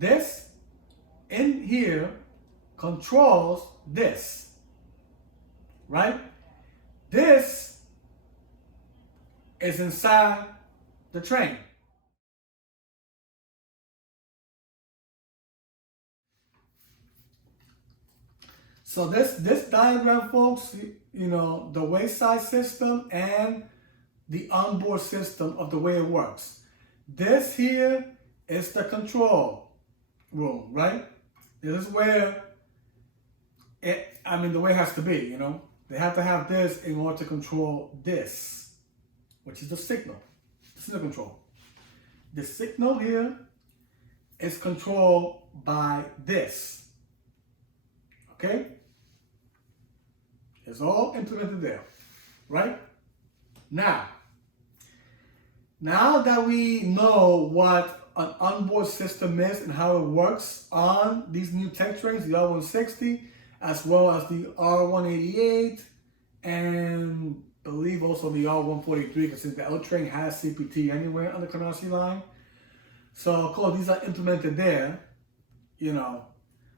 this in here controls this, right? This is inside the train. So this diagram, folks, you know, the wayside system and the onboard system of the way it works. This here is the control room, right? This is where the way it has to be, you know. They have to have this in order to control this, which is the signal. This is the control. The signal here is controlled by this. Okay? It's all implemented there, right? Now that we know what an onboard system is and how it works on these new tech trains, the R160, as well as the R188, and believe also the R143, because since the L train has CPT anywhere on the Canarsie line. So of course these are implemented there, you know,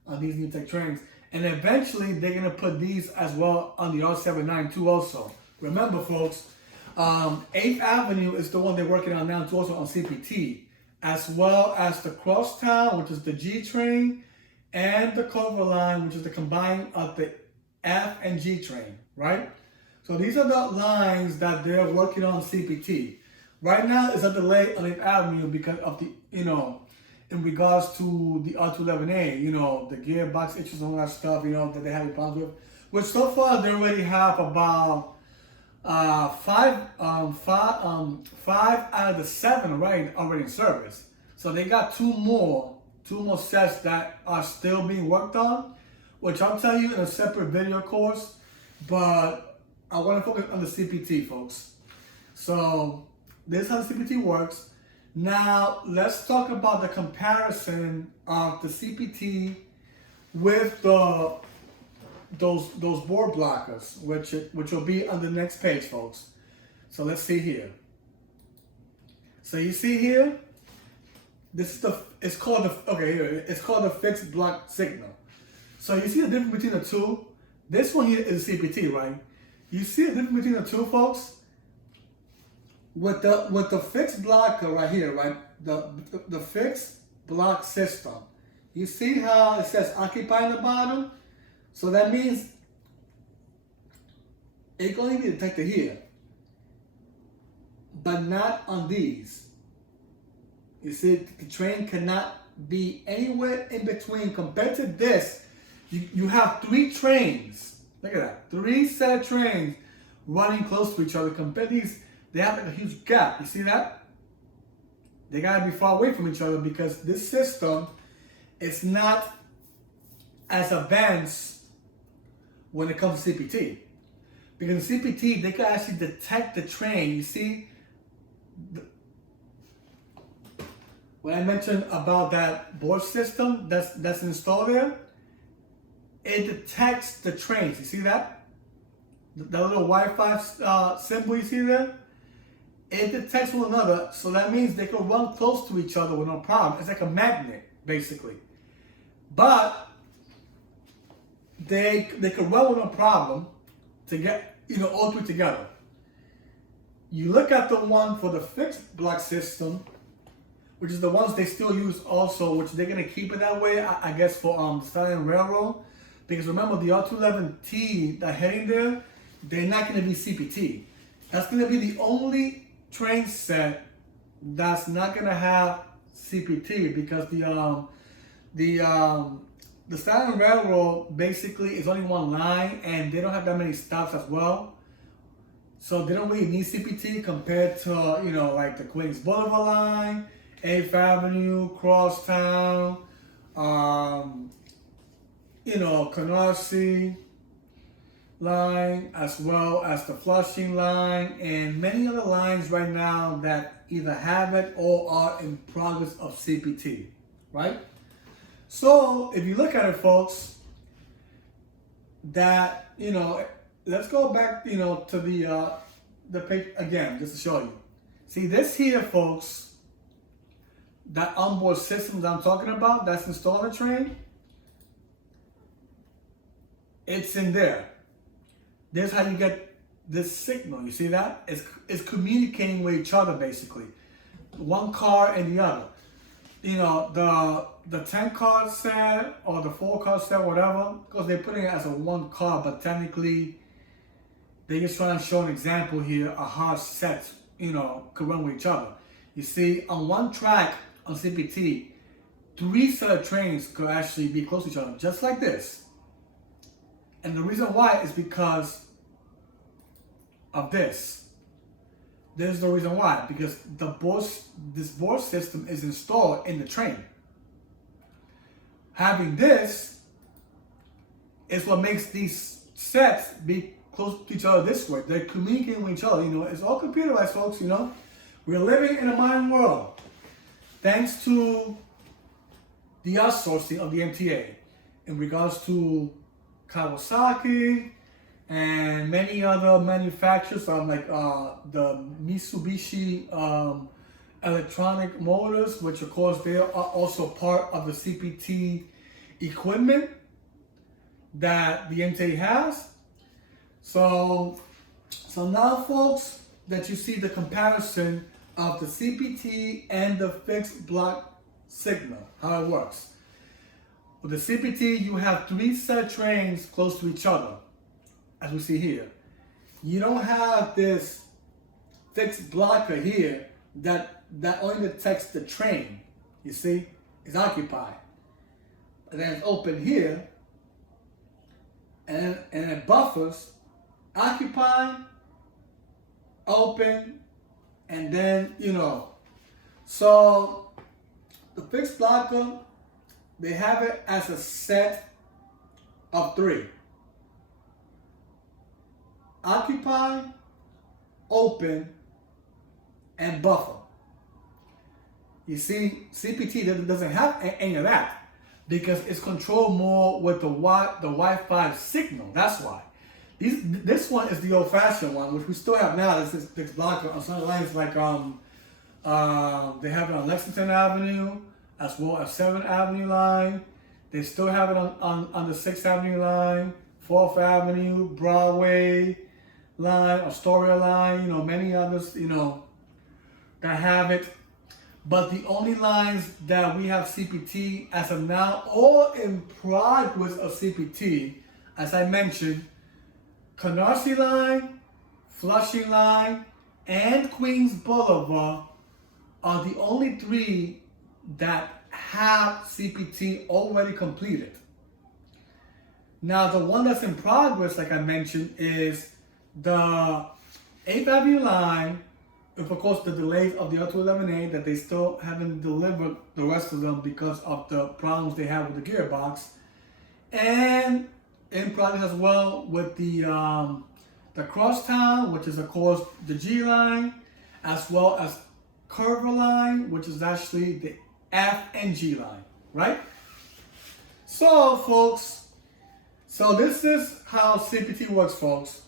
on these new tech trains. And eventually they're gonna put these as well on the R792 also. Remember folks, 8th Avenue is the one they're working on now too, also on CPT, as well as the Crosstown, which is the G train, and the Culver line, which is the combined of the F and G train, right? So these are the lines that they're working on CPT. Right now, it's a delay on 8th Avenue because of the, you know, in regards to the R211A, you know, the gearbox issues and all that stuff, you know, that they have problems with. Which so far they already have about five out of the 7 already in service. So they got two more sets that are still being worked on, which I'll tell you in a separate video course. But I want to focus on the CPT, folks. So this is how the CPT works. Now let's talk about the comparison of the CPT with those board blockers, which will be on the next page, folks. So let's see here. So you see here, this is it's called the fixed block signal. So you see the difference between the two. This one here is CPT, right? You see the difference between the two, folks. With the fixed blocker right here, right? The fixed block system. You see how it says occupy in the bottom? So that means it can only be detected here, but not on these. You see, the train cannot be anywhere in between. Compared to this, you have 3 trains. Look at that, 3 set of trains running close to each other. Compared to these, they have like a huge gap. You see that? They gotta be far away from each other because this system is not as advanced when it comes to CPT. Because in CPT, they can actually detect the train. You see, when I mentioned about that board system that's installed there, it detects the trains. You see that? The little Wi-Fi symbol you see there? It detects one another, so that means they can run close to each other with no problem. It's like a magnet, basically. But they can run with no problem to get, you know, all 3 together. You look at the one for the fixed block system, which is the ones they still use also, which they're gonna keep it that way, I guess, for the Stallion Railroad. Because remember, the R211T that heading there, they're not gonna be CPT. That's gonna be the only train set that's not gonna have CPT, because the Stallion Railroad basically is only one line and they don't have that many stops as well. So they don't really need CPT compared to, you know, like the Queens Boulevard line, 8th Avenue, Crosstown, you know, Canarsie line, as well as the Flushing line, and many other lines right now that either have it or are in progress of CPT, right? So if you look at it, folks, that, you know, let's go back, you know, to the page again, just to show you. See this here, folks, that onboard system that I'm talking about that's installed in the train, it's in there. This is how you get this signal. You see that? It's communicating with each other basically. One car and the other. You know, the 10 car set or the 4 car set, whatever, because they're putting it as a 1 car, but technically they're just trying to show an example here of how sets, you know, could run with each other. You see, on one track on CBT, 3 set of trains could actually be close to each other, just like this. And the reason why is because of this. There's the reason why, because this board system is installed in the train. Having this is what makes these sets be close to each other this way. They're communicating with each other. You know, it's all computerized, folks. You know, we're living in a modern world thanks to the outsourcing of the MTA in regards to Kawasaki and many other manufacturers, like the Mitsubishi electronic motors, which of course they are also part of the CPT equipment that the MTA has. So now, folks, that you see the comparison of the CPT and the fixed block signal, how it works. With the CPT, you have 3 set trains close to each other, as we see here. You don't have this fixed blocker here that only detects the train. You see, it's occupied. And then it's open here, and it buffers, occupy, open, and then, you know. So the fixed blocker, they have it as a set of 3. Occupy, open, and buffer. You see, CPT doesn't have any of that because it's controlled more with the Wi-Fi signal. That's why. This one is the old-fashioned one, which we still have now. This is fixed blocker on some lines, like they have it on Lexington Avenue as well as 7th Avenue line. They still have it on the 6th Avenue line, 4th Avenue, Broadway line, Astoria line, you know, many others, you know, that have it. But the only lines that we have CPT as of now, or in progress of CPT, as I mentioned, Canarsie line, Flushing line, and Queens Boulevard are the only 3 that have CPT already completed. Now, the one that's in progress, like I mentioned, is the 8th Avenue line, with of course the delays of the R211A that they still haven't delivered the rest of them because of the problems they have with the gearbox, and in progress as well with the Crosstown, which is of course the G line, as well as Curver line, which is actually the F and G line, right? So, folks, so this is how CPT works, folks.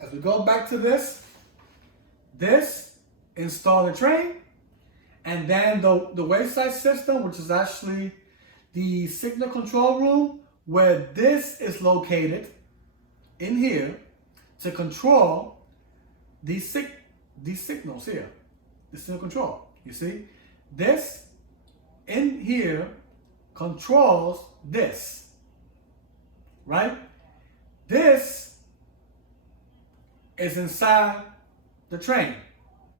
As we go back to this install the train, and then the wayside system, which is actually the signal control room, where this is located in here to control these signals here, the signal control. You see, this in here controls this, right? This is inside the train.